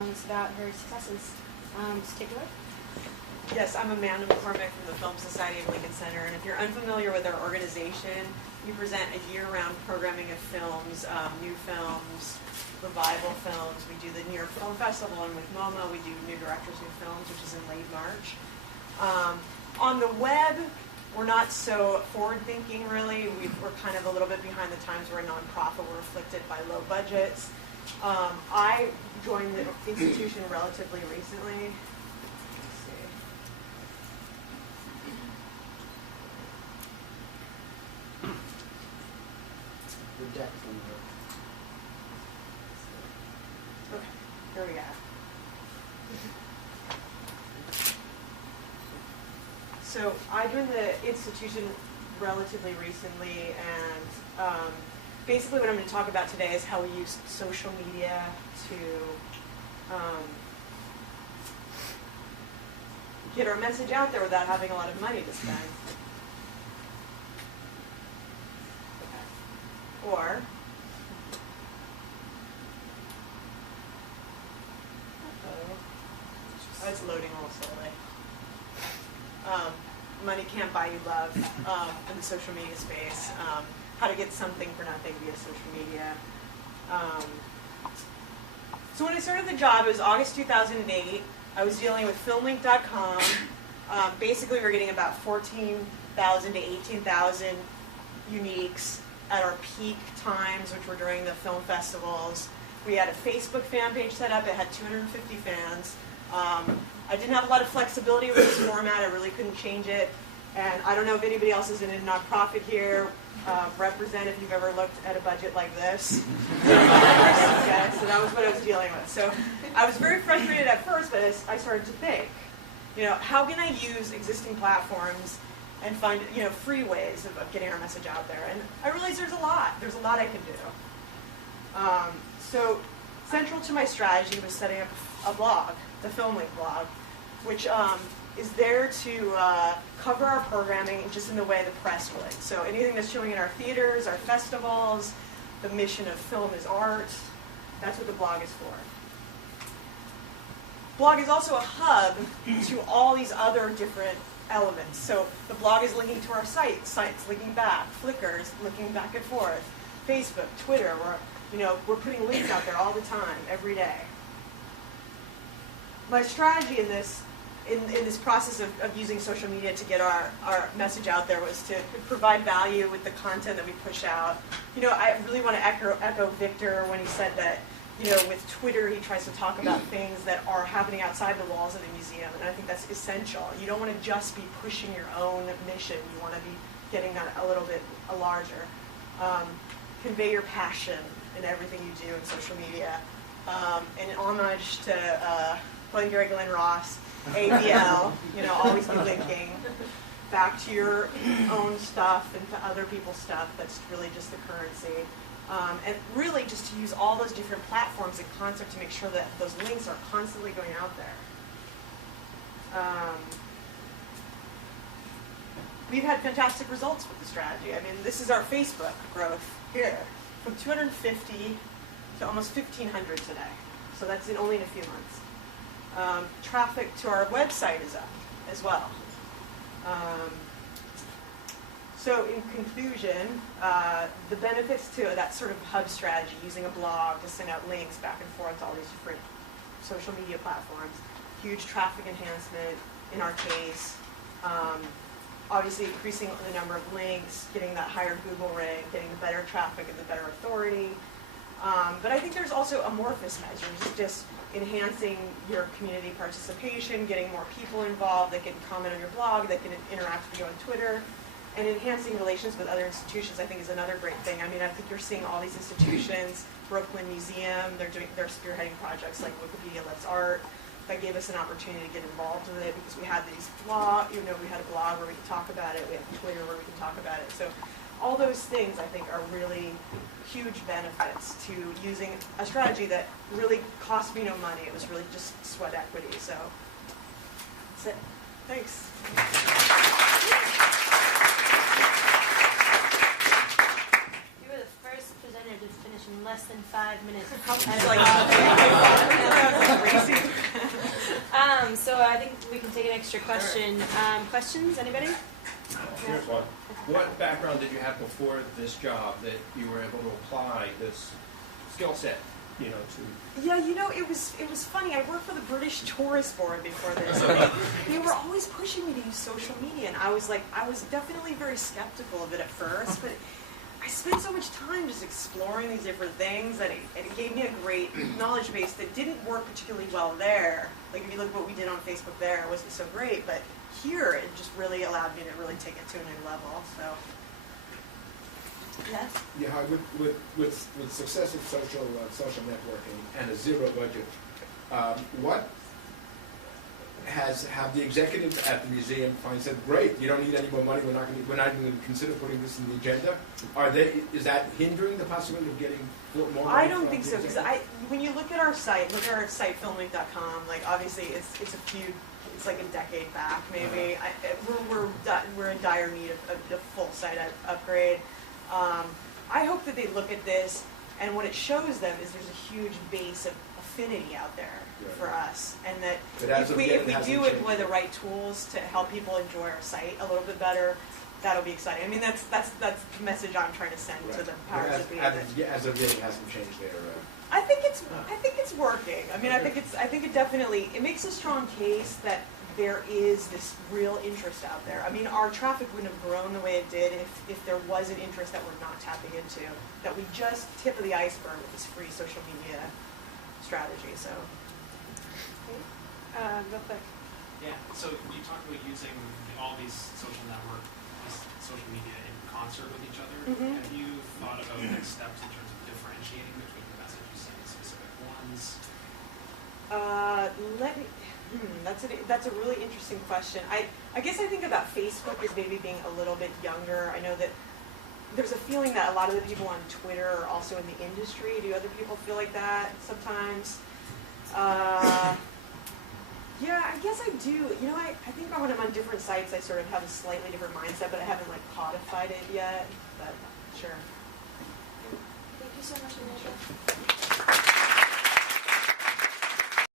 About her successes. Take it away. Yes, I'm Amanda McCormick from the Film Society of Lincoln Center, and if you're unfamiliar with our organization, we present a year-round programming of films, new films, revival films. We do the New York Film Festival, and with MoMA, we do New Directors, New Films, which is in late March. On the web, we're not so forward-thinking, really. We're kind of a little bit behind the times. We're a nonprofit. We're afflicted by low budgets. I joined the institution relatively recently. Let's see. The deck from Okay, here we go. So I joined the institution relatively recently, and basically what I'm going to talk about today is how we use social media to get our message out there without having a lot of money to spend. Okay. Or, oh, it's loading a little slowly. Money can't buy you love in the social media space. How to get something for nothing via social media. So when I started the job, it was August 2008. I was dealing with filmlink.com. Basically, we were getting about 14,000 to 18,000 uniques at our peak times, which were during the film festivals. We had a Facebook fan page set up. It had 250 fans. I didn't have a lot of flexibility with this format. I really couldn't change it. And I don't know if anybody else is in a nonprofit here. Represent if you've ever looked at a budget like this. Okay, so that was what I was dealing with. So I was very frustrated at first, but I started to think, how can I use existing platforms and find, free ways of getting our message out there? And I realized there's a lot. There's a lot I can do. So central to my strategy was setting up a blog, the FilmLink blog, which is there to cover our programming just in the way the press would. So anything that's showing in our theaters, our festivals, the mission of film is art, that's what the blog is for. Blog is also a hub to all these other different elements. So the blog is linking to our sites linking back, Flickrs linking back and forth, Facebook, Twitter, we're putting links out there all the time, every day. My strategy in this process of using social media to get our message out there was to provide value with the content that we push out. I really want to echo Victor when he said that, with Twitter he tries to talk about things that are happening outside the walls of the museum, and I think that's essential. You don't want to just be pushing your own mission. You want to be getting that a little bit larger. Convey your passion in everything you do in social media. And homage to Glengarry Glen Ross, ABL, always be linking back to your own stuff and to other people's stuff. That's really just the currency. And really just to use all those different platforms and concepts to make sure that those links are constantly going out there. We've had fantastic results with the strategy. I mean, this is our Facebook growth here, from 250 to almost 1,500 today. So that's only in a few months. Traffic to our website is up as well. So in conclusion, the benefits to that sort of hub strategy, using a blog to send out links back and forth to all these different social media platforms, huge traffic enhancement in our case, obviously increasing the number of links, getting that higher Google rank, getting the better traffic and the better authority. But I think there's also amorphous measures, just enhancing your community participation, getting more people involved that can comment on your blog, that can interact with you on Twitter, and enhancing relations with other institutions, I think, is another great thing. I mean, I think you're seeing all these institutions, Brooklyn Museum, they're spearheading projects like Wikipedia Let's Art. That gave us an opportunity to get involved with it because we had these blog, we had a blog where we could talk about it, we have Twitter where we can talk about it. So all those things, I think, are really huge benefits to using a strategy that really cost me no money. It was really just sweat equity. So that's it. Thanks. You were the first presenter to finish in less than 5 minutes. I was like, I think we can take an extra question. Questions, anybody? Here's one. What background did you have before this job that you were able to apply this skill set, you know, to? Yeah, you know, it was funny. I worked for the British Tourist Board before this. They were always pushing me to use social media, and I was definitely very skeptical of it at first, but I spent so much time just exploring these different things that it gave me a great knowledge base that didn't work particularly well there. Like if you look at what we did on Facebook there, it wasn't so great, but here it just really allowed me to really take it to a new level. So, yes. Yeah, with success of social networking and a zero budget, what have the executives at the museum finally said, great, you don't need any more money, we're not even going to consider putting this in the agenda? Is that hindering the possibility of getting more money? I don't think so, because when you look at our site, filmlink.com, like obviously it's like a decade back maybe. We're in dire need of a full site upgrade. I hope that they look at this, and what it shows them is there's a huge base of affinity out there for us, and that if we do it with the right tools to help people enjoy our site a little bit better, that'll be exciting. I mean, that's the message I'm trying to send to the powers that be. As of yet, it hasn't changed there. I think it's working. I mean, I think it definitely makes a strong case that there is this real interest out there. I mean, our traffic wouldn't have grown the way it did if there was an interest that we're not tapping into, that we just tip of the iceberg with this free social media strategy. So, Real quick. Yeah, so you talked about using all these social media in concert with each other. Mm-hmm. Have you thought about next steps in terms of differentiating between the message you send to specific ones? That's a really interesting question. I guess I think about Facebook as maybe being a little bit younger. I know that there's a feeling that a lot of the people on Twitter are also in the industry. Do other people feel like that sometimes? Yeah, I guess I do. You know, I think when I'm on different sites, I sort of have a slightly different mindset, but I haven't like codified it yet. But sure. Thank you so much, Amanda.